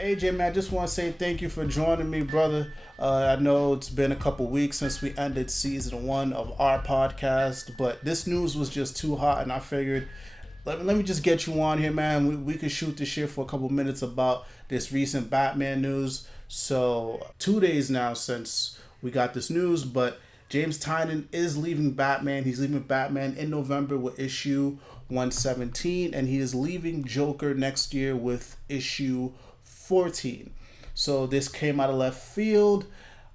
AJ, man, I just want to say thank you for joining me, brother. I know it's been a couple weeks since we ended season one of our podcast, but this news was just too hot, and I figured let me just get you on here, man. We could shoot the shit for a couple minutes about this recent Batman news. So, 2 days now since we got this news, but James Tynion is leaving Batman. He's leaving Batman in November with issue 117, and he is leaving Joker next year with issue 14. So this came out of left field.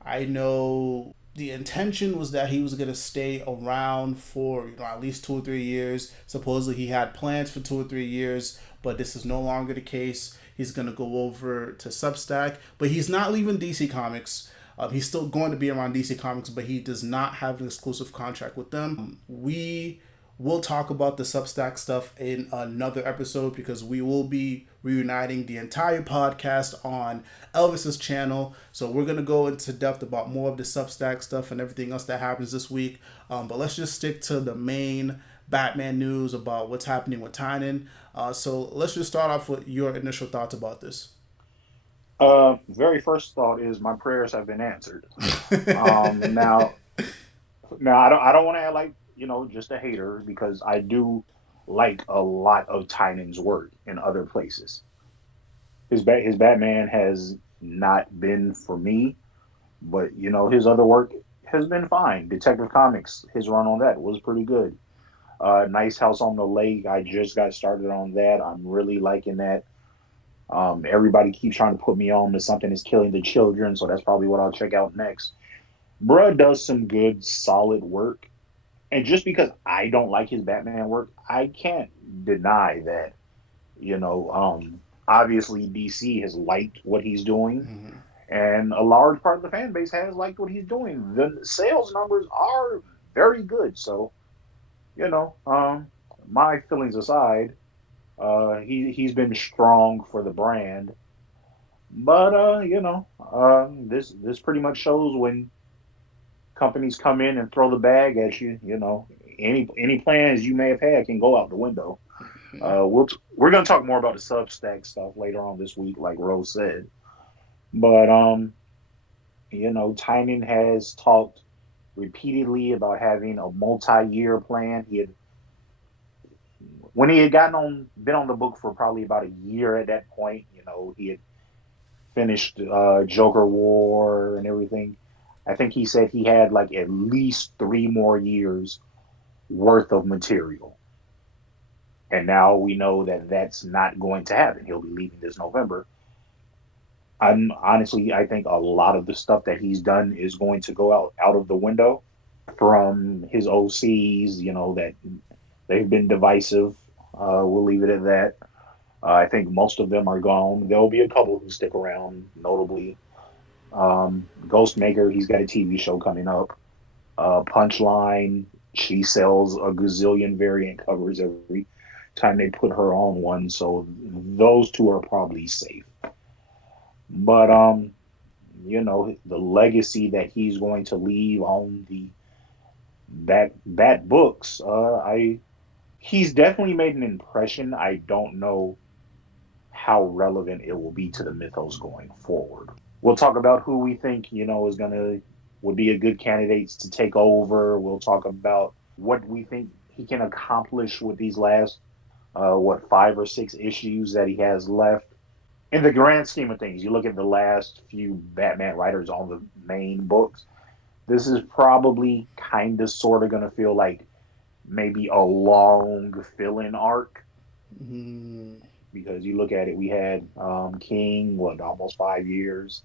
I know the intention was that he was going to stay around for at least 2 or 3 years. Supposedly he had plans for 2 or 3 years, but this is no longer the case. He's going to go over to Substack, but he's not leaving DC Comics. He's still going to be around DC Comics, but he does not have an exclusive contract with them. We will talk about the Substack stuff in another episode because we will be reuniting the entire podcast on Elvis's channel. So we're going to go into depth about more of the Substack stuff and everything else that happens this week. But let's just stick to the main Batman news about what's happening with Tynan. So let's just start off with your initial thoughts about this. Very first thought is my prayers have been answered. Now, I don't want to act like just a hater because I do like a lot of Tynan's work in other places. His Batman has not been for me, but his other work has been fine. Detective Comics, his run on that was pretty good. Nice House on the Lake. I just got started on that. I'm really liking that. Everybody keeps trying to put me on to Something Is Killing the Children, so that's probably what I'll check out next. Bruh does some good, solid work. And just because I don't like his Batman work, I can't deny that, obviously DC has liked what he's doing, Mm-hmm. and a large part of the fan base has liked what he's doing. The sales numbers are very good. So, my feelings aside, he's been strong for the brand. But this pretty much shows when companies come in and throw the bag at you. Any plans you may have had can go out the window. We're gonna talk more about the Substack stuff later on this week, like Rose said. But Tynan has talked repeatedly about having a multi-year plan. When he had been on the book for probably about a year at that point, he had finished Joker War and everything. I think he said he had like at least 3 more years worth of material. And now we know that that's not going to happen. He'll be leaving this November. I think a lot of the stuff that he's done is going to go out of the window from his OCs, that they've been divisive. We'll leave it at that. I think most of them are gone. There'll be a couple who stick around, notably Ghostmaker. He's got a TV show coming up. Punchline, she sells a gazillion variant covers every time they put her on one, so those two are probably safe. But the legacy that he's going to leave on the Bat books, he's definitely made an impression. I don't know how relevant it will be to the mythos going forward. We'll talk about who we think would be a good candidates to take over. We'll talk about what we think he can accomplish with these last 5 or 6 issues that he has left. In the grand scheme of things, you look at the last few Batman writers on the main books. This is probably kind of sort of going to feel like maybe a long fill-in arc, Mm-hmm. because you look at it, we had King, almost 5 years.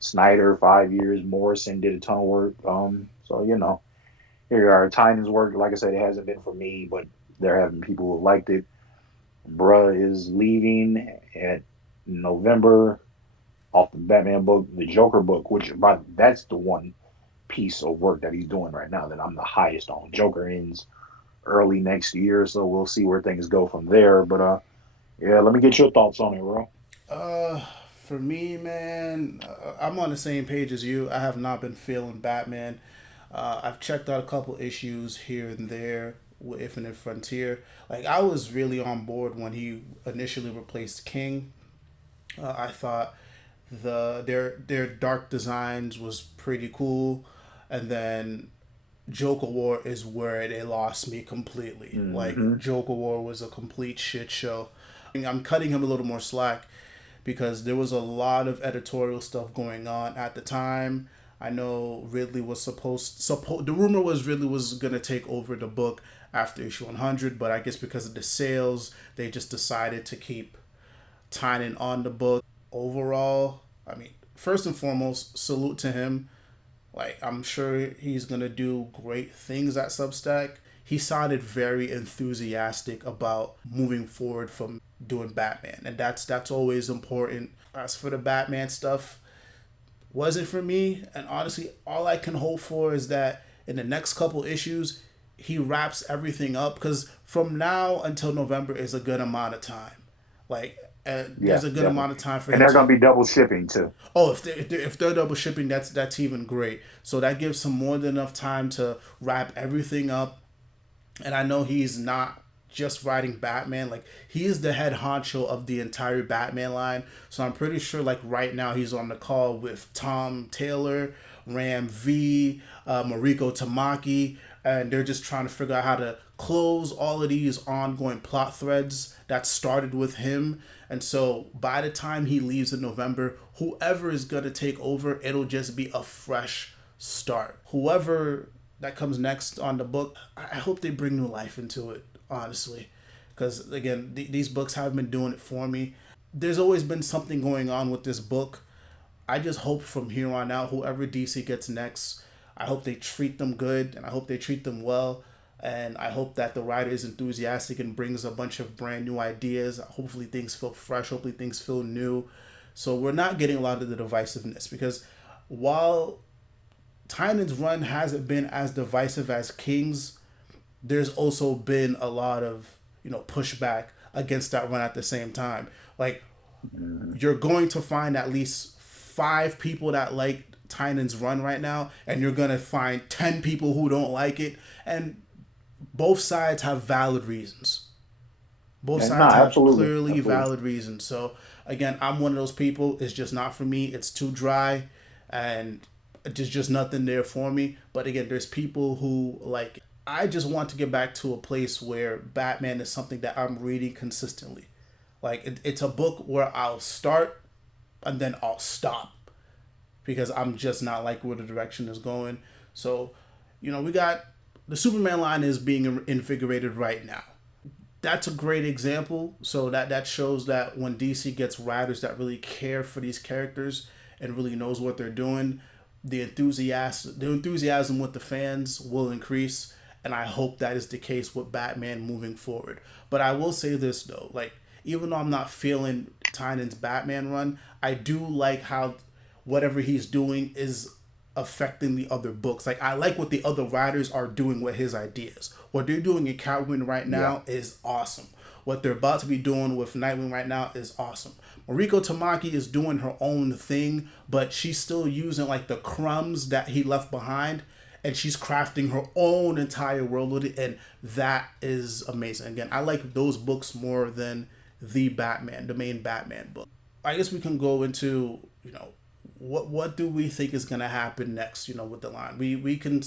Snyder, 5 years. Morrison did a ton of work. So here are Tynan's work. Like I said, it hasn't been for me, but there have been people who liked it. Bruh is leaving at November off the Batman book, the Joker book, that's the one piece of work that he's doing right now that I'm the highest on. Joker ends early next year, so we'll see where things go from there. But yeah, let me get your thoughts on it, bro. Uh, for me, man, I'm on the same page as you. I have not been feeling Batman. I've checked out a couple issues here and there with Infinite Frontier. Like I was really on board when he initially replaced King. I thought Their dark designs was pretty cool, and then Joker War is where they lost me completely. Like Hmm. Joker War was a complete shit show. I'm cutting him a little more slack because there was a lot of editorial stuff going on at the time. I know Ridley was the rumor was Ridley was gonna take over the book after issue 100, but I guess because of the sales, they just decided to keep Tynion on the book. Overall, I mean, first and foremost, salute to him. Like, I'm sure he's gonna do great things at Substack. He sounded very enthusiastic about moving forward from doing Batman, and that's always important. As for the Batman stuff, wasn't for me, and honestly, all I can hope for is that in the next couple issues, he wraps everything up because from now until November is a good amount of time. Like, Yeah, there's a good definitely. amount of time for And him they're going to. to be double shipping too. Oh, if they're double shipping, that's even great. So that gives him more than enough time to wrap everything up. And I know he's not just writing Batman. Like, he is the head honcho of the entire Batman line. So I'm pretty sure, like, right now he's on the call with Tom Taylor, Ram V, Mariko Tamaki, and they're just trying to figure out how to close all of these ongoing plot threads that started with him. And so by the time he leaves in November, whoever is going to take over, it'll just be a fresh start. Whoever that comes next on the book, I hope they bring new life into it, honestly. Because, again, these books have been doing it for me. There's always been something going on with this book. I just hope from here on out, whoever DC gets next, I hope they treat them good and I hope they treat them well. And I hope that the writer is enthusiastic and brings a bunch of brand new ideas. Hopefully, things feel fresh. Hopefully, things feel new. So, we're not getting a lot of the divisiveness because while Tynan's run hasn't been as divisive as King's, there's also been a lot of, pushback against that run at the same time. Like, Mhm. you're going to find at least 5 people that like Tynan's run right now, and you're gonna find 10 people who don't like it, and both sides have valid reasons. Both And no, sides have absolutely, clearly absolutely. valid reasons. So again, I'm one of those people. It's just not for me. It's too dry, and there's just nothing there for me. But again, there's people who like it. I just want to get back to a place where Batman is something that I'm reading consistently. Like it's a book where I'll start and then I'll stop because I'm just not like where the direction is going. So, we got the Superman line is being invigorated right now. That's a great example. So that shows that when DC gets writers that really care for these characters and really knows what they're doing, the enthusiasm with the fans will increase, and I hope that is the case with Batman moving forward. But I will say this though, like even though I'm not feeling Tynan's Batman run, I do like how whatever he's doing is affecting the other books. Like I like what the other writers are doing with his ideas. What they're doing in Catwoman right Yeah. now is awesome. What they're about to be doing with Nightwing right now is awesome. Mariko Tamaki is doing her own thing, but she's still using like the crumbs that he left behind, and she's crafting her own entire world with it, and that is amazing. Again, I like those books more than the main Batman book. I guess we can go into what do we think is going to happen next? With the line, we can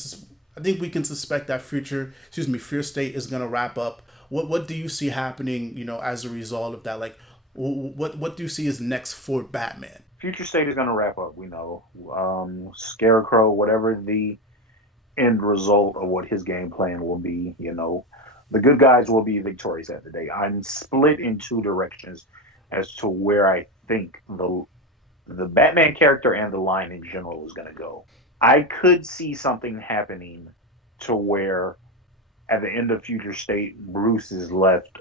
I think we can suspect that Fear State is going to wrap up. What do you see happening? As a result of that, like what do you see as next for Batman? Future State is going to wrap up. We know. Scarecrow, whatever the end result of what his game plan will be, the good guys will be victorious at the day. I'm split in two directions as to where I think the Batman character and the line in general is going to go. I could see something happening to where at the end of Future State, Bruce is left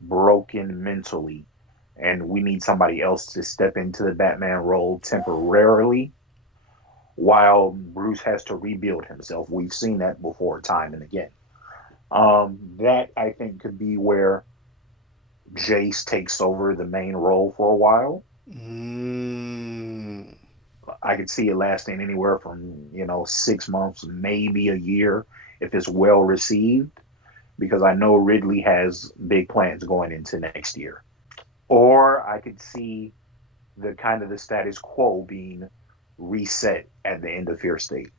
broken mentally, and we need somebody else to step into the Batman role temporarily while Bruce has to rebuild himself. We've seen that before time and again. That I think could be where Jace takes over the main role for a while. Mm, I could see it lasting anywhere from 6 months, maybe a year, if it's well received, because I know Ridley has big plans going into next year. Or I could see the kind of the status quo being reset at the end of Fear State.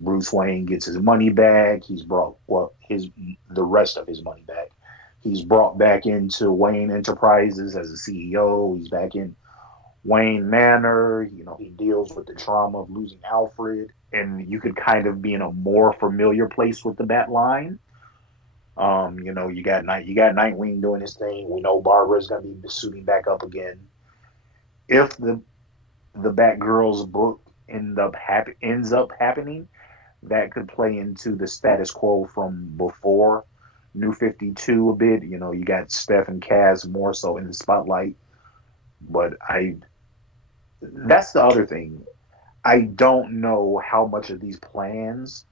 Bruce Wayne gets his money back. He's brought his the rest of his money back. He's brought back into Wayne Enterprises as a CEO. He's back in Wayne Manor. You know, he deals with the trauma of losing Alfred, and you could kind of be in a more familiar place with the Bat line. You know, you got Nightwing doing his thing. We know Barbara's gonna be suiting back up again. If the Batgirl's book ends up happening, that could play into the status quo from before New 52 a bit. You know, you got Steph and Kaz more so in the spotlight. But that's the other thing. I don't know how much of these plans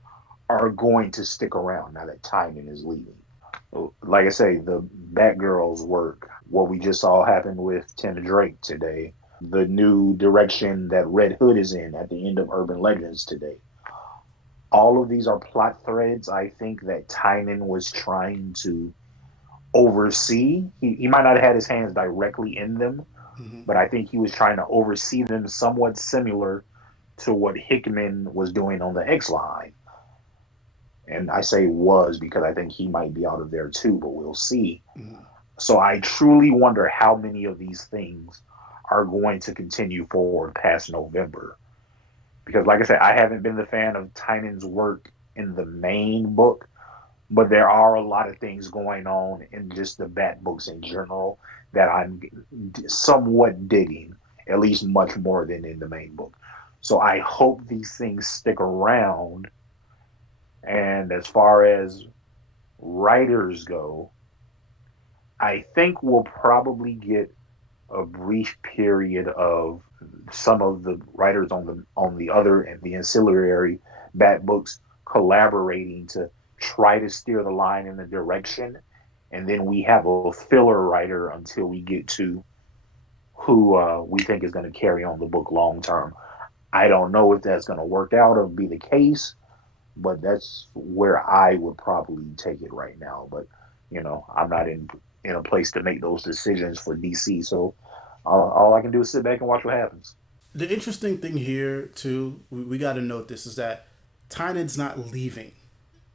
are going to stick around now that Tynion is leaving. Like I say, the Batgirls work, what we just saw happen with Tim Drake today, the new direction that Red Hood is in at the end of Urban Legends today. All of these are plot threads I think that Tynion was trying to oversee. He might not have had his hands directly in them, Mm-hmm. but I think he was trying to oversee them somewhat similar to what Hickman was doing on the X line. And I say was because I think he might be out of there too, but we'll see. Mm-hmm. So I truly wonder how many of these things are going to continue forward past November. Because, like I said, I haven't been the fan of Tynion's work in the main book, but there are a lot of things going on in just the Bat books in general that I'm somewhat digging, at least much more than in the main book. So I hope these things stick around. And as far as writers go, I think we'll probably get a brief period of some of the writers on the other and the ancillary Bat books collaborating to try to steer the line in the direction, and then we have a filler writer until we get to who we think is going to carry on the book long term. I don't know if that's going to work out or be the case, but that's where I would probably take it right now. But you know, I'm not in a place to make those decisions for DC, so all I can do is sit back and watch what happens. The interesting thing here, too, we got to note this, is that Tynan's not leaving.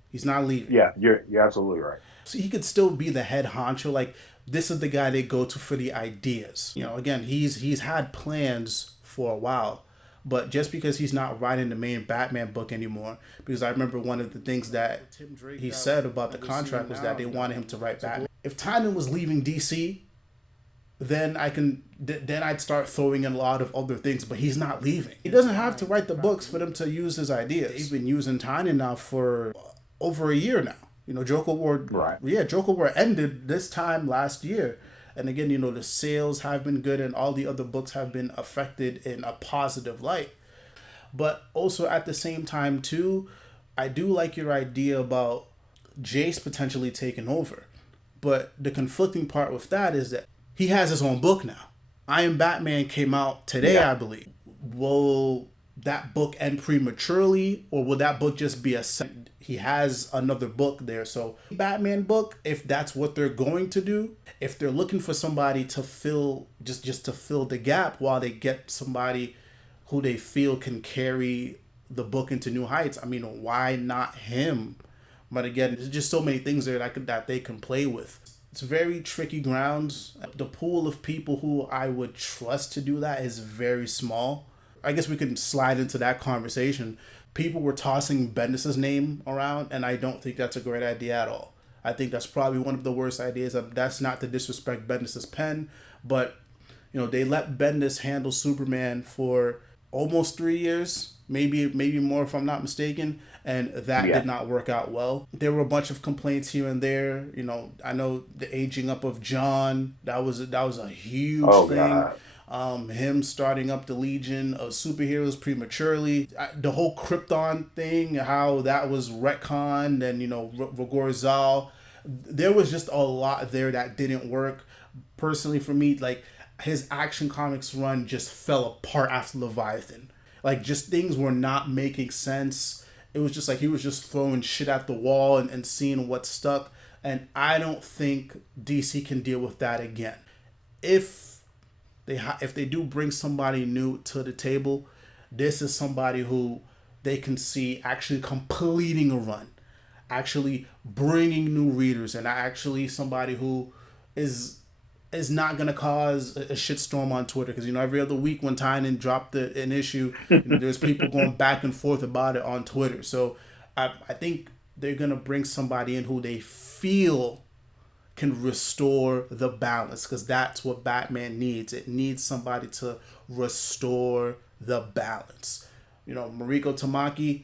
He's not leaving. Yeah, you're absolutely right. So he could still be the head honcho. Like, this is the guy they go to for the ideas. You know, again, he's had plans for a while, but just because he's not writing the main Batman book anymore, because I remember one of the things that Tim Drake he said about the contract was that they wanted him to write Batman. If Tynion was leaving DC, then then I'd start throwing in a lot of other things, but he's not leaving. He doesn't have to write the books for them to use his ideas. He's been using Tynion now for over a year now. You know, Joker War, Right. yeah, Joker War ended this time last year. And again, you know, the sales have been good and all the other books have been affected in a positive light. But also at the same time, too, I do like your idea about Jace potentially taking over. But the conflicting part with that is that he has his own book now. I Am Batman came out today, Yeah. I believe. Will that book end prematurely, or will that book just be a second? He has another book there. So, Batman book, if that's what they're going to do, if they're looking for somebody to fill, just to fill the gap while they get somebody who they feel can carry the book into new heights, I mean, why not him? But again, there's just so many things there that they can play with. It's very tricky grounds. The pool of people who I would trust to do that is very small. I guess we can slide into that conversation. People were tossing Bendis' name around, and I don't think that's a great idea at all. I think that's probably one of the worst ideas. That's not to disrespect Bendis' pen, but you know, they let Bendis handle Superman for almost 3 years, maybe more if I'm not mistaken, and that Yeah. did not work out well. There were a bunch of complaints here and there. You know, I know the aging up of John, that was a huge Oh thing. God. Him starting up the Legion of Superheroes prematurely, the whole Krypton thing, how that was retconned, and you know, Rogor there was just a lot there that didn't work. Personally, for me, like, his Action Comics run just fell apart after Leviathan. Like, just things were not making sense. It was just like he was just throwing shit at the wall and seeing what stuck. And I don't think DC can deal with that again. If if they do bring somebody new to the table, this is somebody who they can see actually completing a run, actually bringing new readers, and actually somebody who is is not gonna cause a shitstorm on Twitter, because every other week when Tynan dropped an issue, there's people going back and forth about it on Twitter. So I think they're gonna bring somebody in who they feel can restore the balance, because that's what Batman needs. It needs somebody to restore the balance. Mariko Tamaki,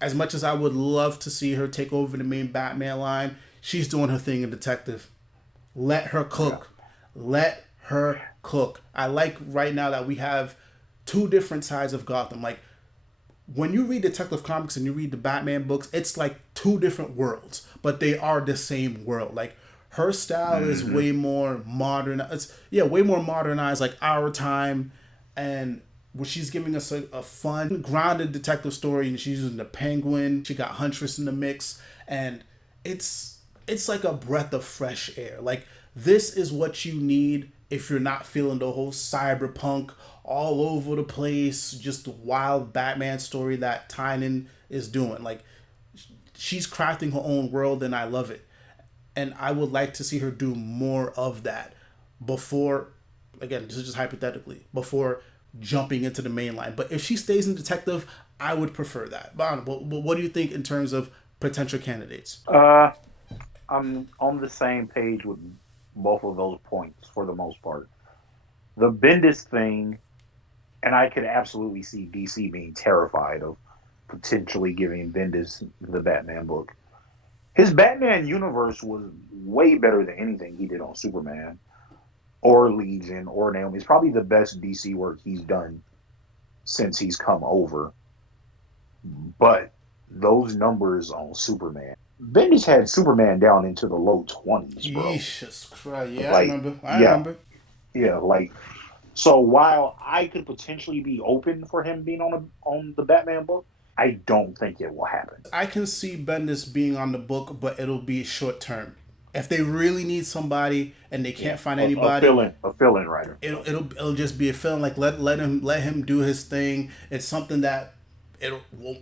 as much as I would love to see her take over the main Batman line, she's doing her thing in Detective. Let her Yeah. cook. Let her cook. I like right now that we have two different sides of Gotham. Like, when you read Detective Comics and you read the Batman books, it's like two different worlds, but they are the same world. Like, her style is Mm-hmm. way more modern. It's way more modernized, like our time, and where she's giving us a fun, grounded detective story, and she's using the Penguin. She got Huntress in the mix, and it's like a breath of fresh air. Like, this is what you need if you're not feeling the whole cyberpunk all over the place, just wild Batman story that Tynan is doing. Like, she's crafting her own world, and I love it. And I would like to see her do more of that before, again, this is just hypothetically, before jumping into the main line. But if she stays in detective, I would prefer that. But what do you think in terms of potential candidates? Uh, I'm on the same page with both of those points for the most part. The Bendis thing, and I could absolutely see DC being terrified of potentially giving Bendis the Batman book. His Batman universe was way better than anything he did on Superman or Legion or Naomi. It's probably the best DC work he's done since he's come over. But those numbers on Superman, Bendis had Superman down into the low 20s, bro. Jesus Christ! Yeah, I Like, remember. I yeah, remember. yeah, like so. While I could potentially be open for him being on the Batman book, I don't think it will happen. I can see Bendis being on the book, but it'll be short term. If they really need somebody and they Yeah, can't find a anybody, fill-in writer. it'll just be a film. Like, let him do his thing. It's something that will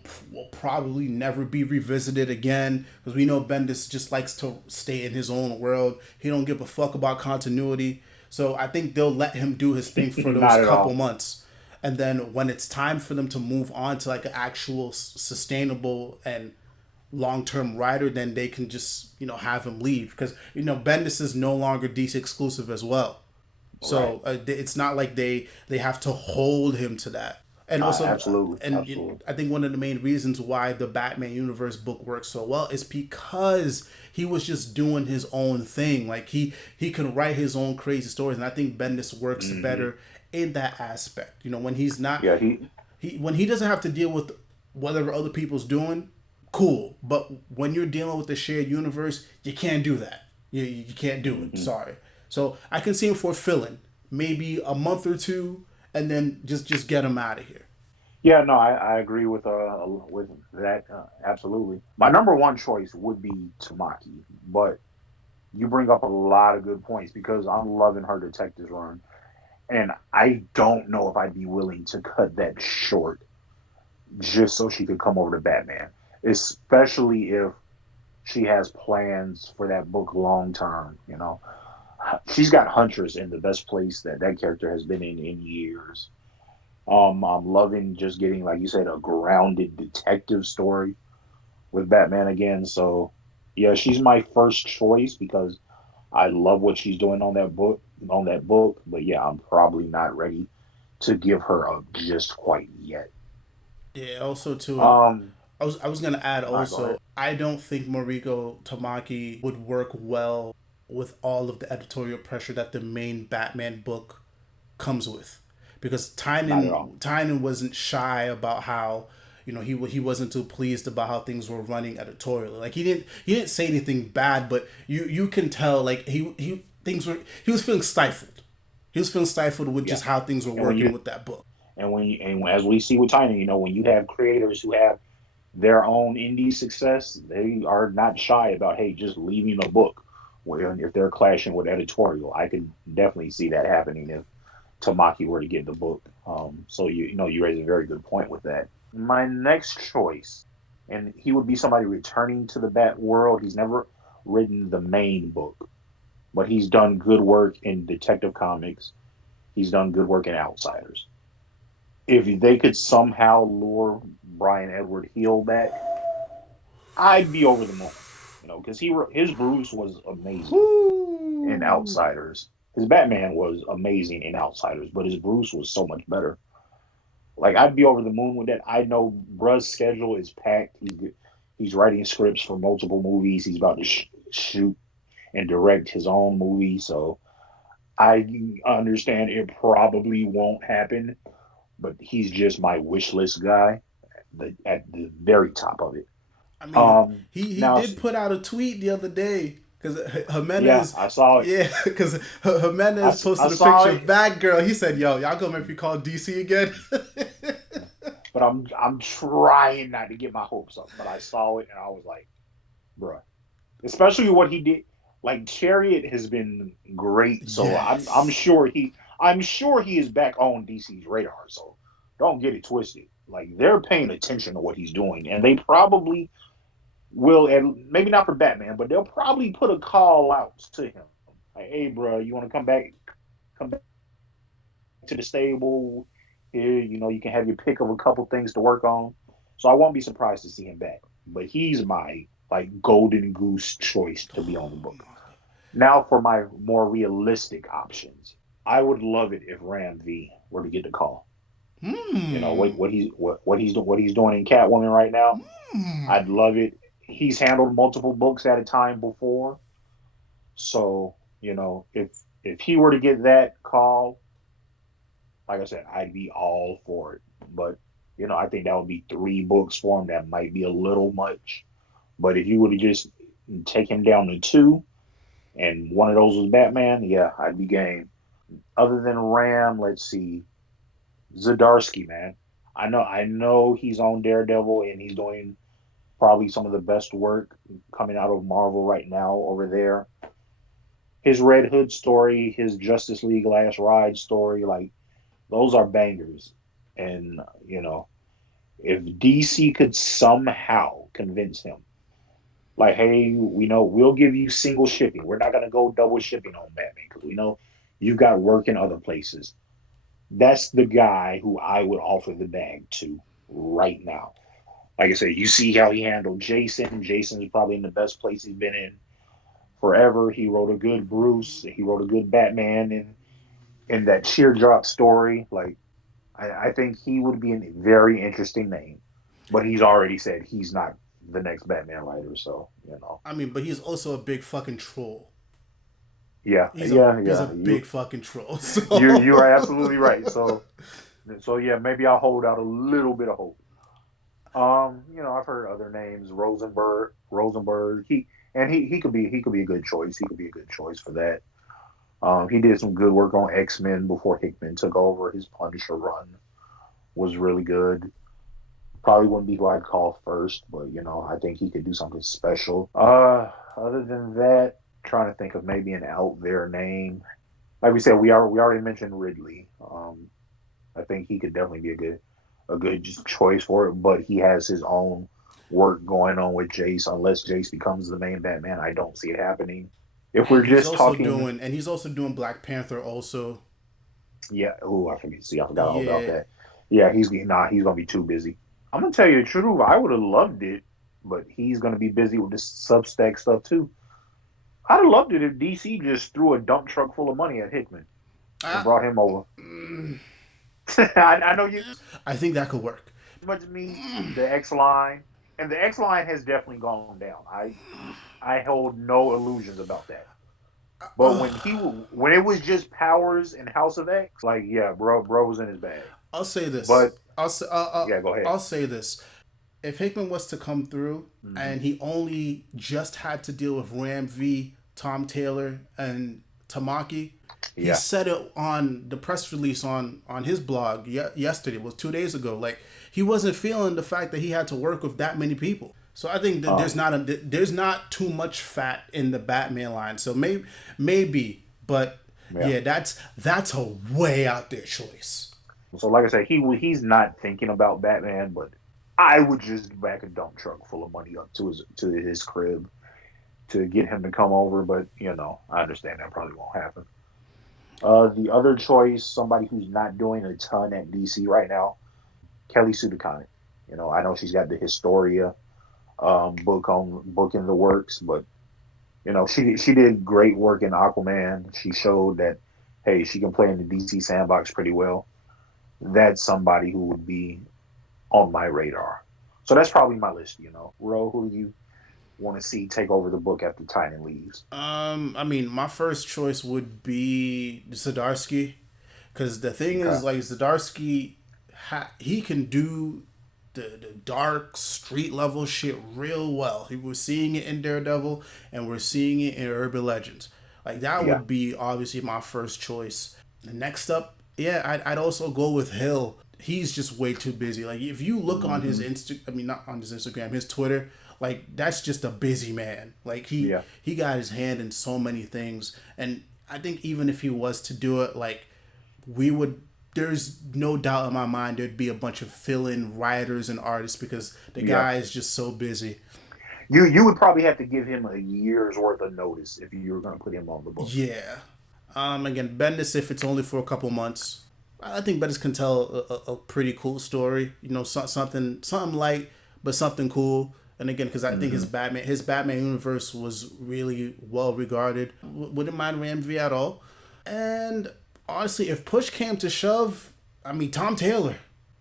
probably never be revisited again, because we know Bendis just likes to stay in his own world. He don't give a fuck about continuity. So I think they'll let him do his thing for those Not at couple all. months, and then when it's time for them to move on to like an actual sustainable and long term writer, then they can just have him leave, because Bendis is no longer DC exclusive as well. Right. So it's not like they have to hold him to that. And also, Absolutely, and absolutely. I think one of the main reasons why the Batman universe book works so well is because he was just doing his own thing. Like, he can write his own crazy stories, and I think Bendis works Hmm. better in that aspect. When he's not, Yeah, he. when he doesn't have to deal with whatever other people's doing, cool. But when you're dealing with the shared universe, you can't do that. You can't do it. Hmm. Sorry. So I can see him fulfilling maybe a month or two, and then just get him out of here. Yeah, no, I agree with that absolutely. My number one choice would be Tamaki, but you bring up a lot of good points because I'm loving her detectives run, and I don't know if I'd be willing to cut that short just so she could come over to Batman, especially if she has plans for that book long term. She's got Huntress in the best place that that character has been in years. I'm loving just getting, like you said, a grounded detective story with Batman again. So, yeah, she's my first choice because I love what she's doing on that book. On that book, but yeah, I'm probably not ready to give her a just quite yet. Yeah. Also, too, Um, I was gonna add Go also, ahead. I don't think Mariko Tamaki would work well with all of the editorial pressure that the main Batman book comes with, because Not at all. Tynan wasn't shy about how he wasn't too pleased about how things were running editorially. Like, he didn't say anything bad, but you can tell, like, he was feeling stifled. He was feeling stifled with Yeah, just how things were and when working you with that book. and as we see with Tynan, when you have creators who have their own indie success, they are not shy about, hey, just leaving a book if they're clashing with editorial. I could definitely see that happening Tamaki were to get the book. So you raise a very good point with that. My next choice, and he would be somebody returning to the Bat world. He's never written the main book, but he's done good work in Detective Comics. He's done good work in Outsiders. If they could somehow lure Brian Edward Hill back, I'd be over the moon. Because his Bruce was amazing in Woo. Outsiders. His Batman was amazing in Outsiders, but his Bruce was so much better. Like I'd be over the moon with that. I know Bruh's schedule is packed. He's writing scripts for multiple movies. He's about to shoot and direct his own movie, so I understand it probably won't happen. But he's just my wish list guy, at the very top of it. I mean, he Now, did put out a tweet the other day because yeah, Jimenez, I saw it. yeah, because Jimenez I posted a saw picture of it, Batgirl. He said, "Yo, y'all gonna make me call DC again?" but I'm trying not to get my hopes up. But I saw it and I was like, bruh, especially what he did. Like Chariot has been great, so Yes. I'm sure he is back on DC's radar. So don't get it twisted. Like they're paying attention to what he's doing, and they probably will, and maybe not for Batman, but they'll probably put a call out to him. Like, hey, bro, you want to come back to the stable? Here, you can have your pick of a couple things to work on. So I won't be surprised to see him back. But he's my like golden goose choice to be on the book. Now for my more realistic options, I would love it if Ram V were to get the call. Hmm. What he's doing in Catwoman right now. Hmm. I'd love it. He's handled multiple books at a time before, so if he were to get that call, like I said, I'd be all for it. But I think that would be 3 books for him. That might be a little much. But if you would have just take him down to 2, and one of those was Batman, yeah, I'd be game. Other than Ram, let's see, Zdarsky, man. I know he's on Daredevil and he's doing probably some of the best work coming out of Marvel right now over there. His Red Hood story, his Justice League Last Ride story, like those are bangers. And if DC could somehow convince him, like, hey, we know we'll give you single shipping. We're not gonna go double shipping on Batman because we know you've got work in other places. That's the guy who I would offer the bag to right now. Like I said, you see how he handled Jason. Jason is probably in the best place he's been in forever. He wrote a good Bruce. He wrote a good Batman in that teardrop story. Like I think he would be a very interesting name, but he's already said he's not the next Batman writer. So I mean, but he's also a big fucking troll. yeah, He's a yeah, he's a yeah. big fucking troll. You are absolutely So right. So yeah, maybe I'll hold out a little bit of hope. I've heard other names, Rosenberg. He could be a good choice. He could be a good choice for that. He did some good work on X-Men before Hickman took over. His Punisher run was really good. Probably wouldn't be who I'd call first, but I think he could do something special. Other than that, trying to think of maybe an out there name. Like we said, we already mentioned Ridley. I think he could definitely be a good choice for it, but he has his own work going on with Jace. Unless Jace becomes the main Batman, I don't see it happening. If we're just talking, and he's also doing Black Panther also. yeah. Oh, I forget. See, I forgot all about Yeah. that. Yeah, he's gonna be too busy. I'm gonna tell you the truth. I would have loved it, but he's gonna be busy with this Substack stuff too. I'd have loved it if DC just threw a dump truck full of money at Hickman and I, brought him over. I know you I think that could work. much me the X line, and the X line has definitely gone down. I hold no illusions about that. But when it was just Powers and House of X, like yeah, bro was in his bag. I'll say this. But yeah, go ahead. I'll say this. If Hickman was to come through Hmm. and he only just had to deal with Ram V, Tom Taylor, and Tamaki, he Yeah. said it on the press release on his blog yesterday. It was 2 days ago. Like he wasn't feeling the fact that he had to work with that many people. So I think that Um. there's not too much fat in the Batman line. So maybe, but Yeah. Yeah, that's a way out there choice. So like I said, he's not thinking about Batman, but I would just back a dump truck full of money up to his crib to get him to come over. But I understand that probably won't happen. The other choice, somebody who's not doing a ton at DC right now, Kelly Sue DeConnick. I know she's got the Historia book in the works, but she did great work in Aquaman. She showed that hey, she can play in the DC sandbox pretty well. That's somebody who would be on my radar. So that's probably my list. Ro, who do you want to see take over the book after Tynan leaves? I mean, my first choice would be Zdarsky, because the thing Okay. is, like, Zdarsky, he can do the dark street level shit real well. We're seeing it in Daredevil, and we're seeing it in Urban Legends. Like, that Yeah. would be obviously my first choice. The next up, yeah, I'd also go with Hill. He's just way too busy. Like, if you look on his Hmm. I mean, not on his Instagram, his Twitter, like, that's just a busy man. Like, Yeah. he got his hand in so many things, and I think even if he was to do it, like, we would, there's no doubt in my mind there'd be a bunch of fill-in writers and artists because the Yeah. guy is just so busy. You would probably have to give him a year's worth of notice if you were going to put him on the book. Yeah. Again, Bendis, if it's only for a couple months, I think Bendis can tell a pretty cool story. Something light, but something cool. And again, because I think Hmm. his Batman universe was really well regarded. Wouldn't mind Ram V at all. And honestly, if push came to shove, I mean, Tom Taylor.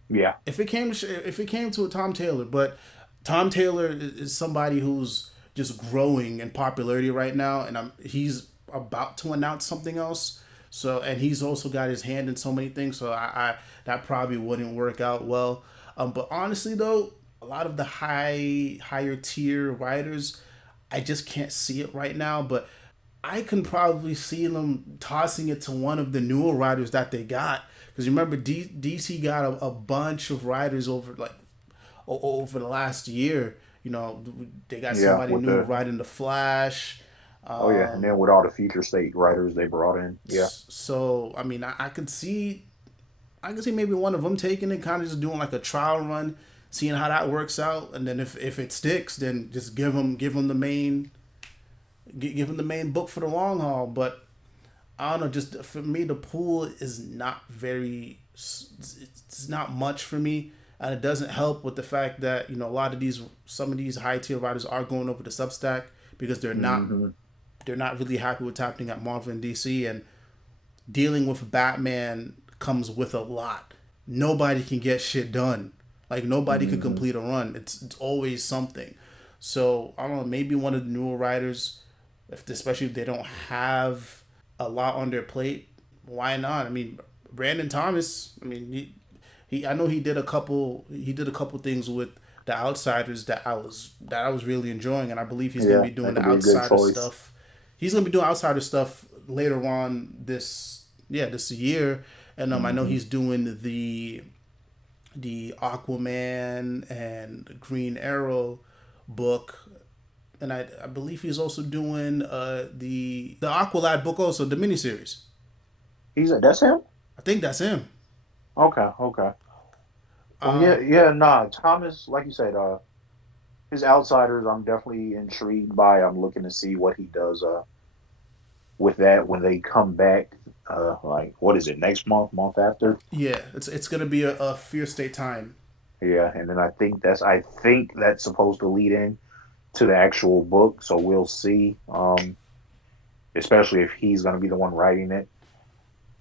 Yeah. If it came to a Tom Taylor, but Tom Taylor is somebody who's just growing in popularity right now, and he's about to announce something else. So, and he's also got his hand in so many things. So I that probably wouldn't work out well. But honestly though, a lot of the higher tier writers, I just can't see it right now. But I can probably see them tossing it to one of the newer writers that they got. Because remember, DC got a bunch of writers over the last year. They got Yeah. somebody With new the writing the Flash. Oh yeah, and then with all the future state writers they brought in. Yeah. So I mean, I could see maybe one of them taking it, kind of just doing like a trial run, seeing how that works out, and then if it sticks, then just give them the main book for the long haul. But I don't know. Just for me, the pool is not very. It's not much for me, and it doesn't help with the fact that some of these high tier writers are going over to Substack because Hmm. they're not really happy with what's happening at Marvel and DC, and dealing with Batman comes with a lot. Nobody can get shit done. Like, nobody could Hmm. complete a run. It's always something. So I don't know. Maybe one of the newer writers, especially if they don't have a lot on their plate, why not? I mean, Brandon Thomas. I mean, he I know he did a couple. He did a couple things with the Outsiders that I was really enjoying, and I believe he's gonna Yeah, be doing that the could be a good Outsider choice. stuff. He's gonna be doing Outsider stuff later on this year, and I know Hmm. he's doing the Aquaman and Green Arrow book, and I believe he's also doing the Aqualad book, also the miniseries. That's him. I think that's him. Okay, okay. Well, yeah, Um, yeah. Nah, Thomas, like you said, his outsiders, I'm definitely intrigued by. I'm looking to see what he does with that when they come back. Like what is it next month, month after? yeah, it's gonna be a Fear State time. Yeah, and then I think that's supposed to lead in to the actual book. So we'll see. Especially if he's going to be the one writing it.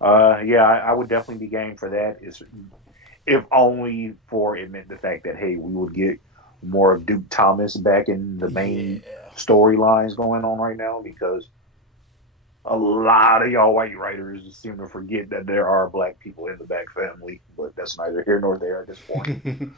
Yeah, I would definitely be game for that. Is if only for it meant the fact that hey, we would get more of Duke Thomas back in the main Yeah. storylines going on right now because a lot of y'all white writers seem to forget that there are black people in the Back family, but that's neither here nor there at this point.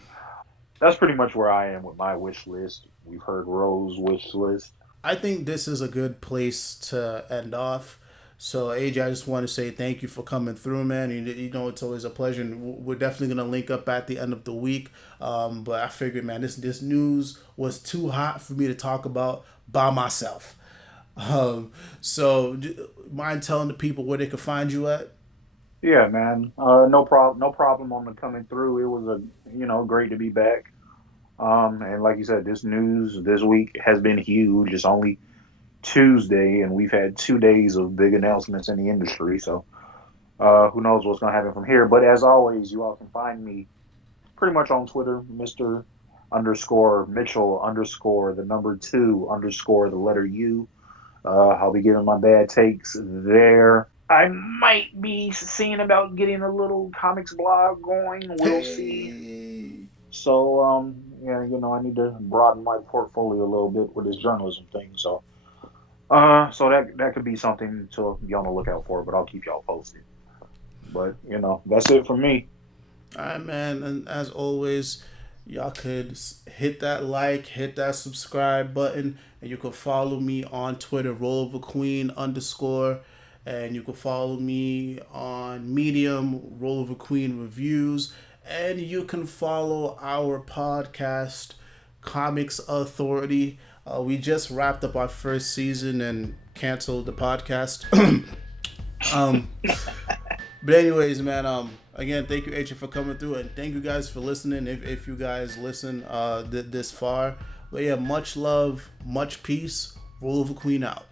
That's pretty much where I am with my wish list. We've heard Rose wish list. I think this is a good place to end off. So, AJ, I just want to say thank you for coming through, man. It's always a pleasure. And we're definitely gonna link up at the end of the week. But I figured, man, this news was too hot for me to talk about by myself. Mind telling the people where they can find you at? Yeah, man. No problem. No problem on the coming through. It was great to be back. And like you said, this news this week has been huge. It's only Tuesday, and we've had 2 days of big announcements in the industry. So, who knows what's going to happen from here? But as always, you all can find me pretty much on Twitter, Mister underscore Mitchell underscore the number two underscore the letter U. I'll be giving my bad takes there. I might be seeing about getting a little comics blog going. We'll see. Hey. So, yeah, I need to broaden my portfolio a little bit with this journalism thing. So, so that could be something to be on the lookout for. But I'll keep y'all posted. But that's it for me. All right, man. And as always, y'all could hit that like, hit that subscribe button, and you can follow me on Twitter, Roliver Queen underscore, and you can follow me on Medium, Roliver Queen Reviews, and you can follow our podcast, Comics Authority. We just wrapped up our first season and canceled the podcast. um, but anyways, man, again, thank you, H, for coming through, and thank you guys for listening. If you guys listen this far, but yeah, much love, much peace. Roll over Queen out.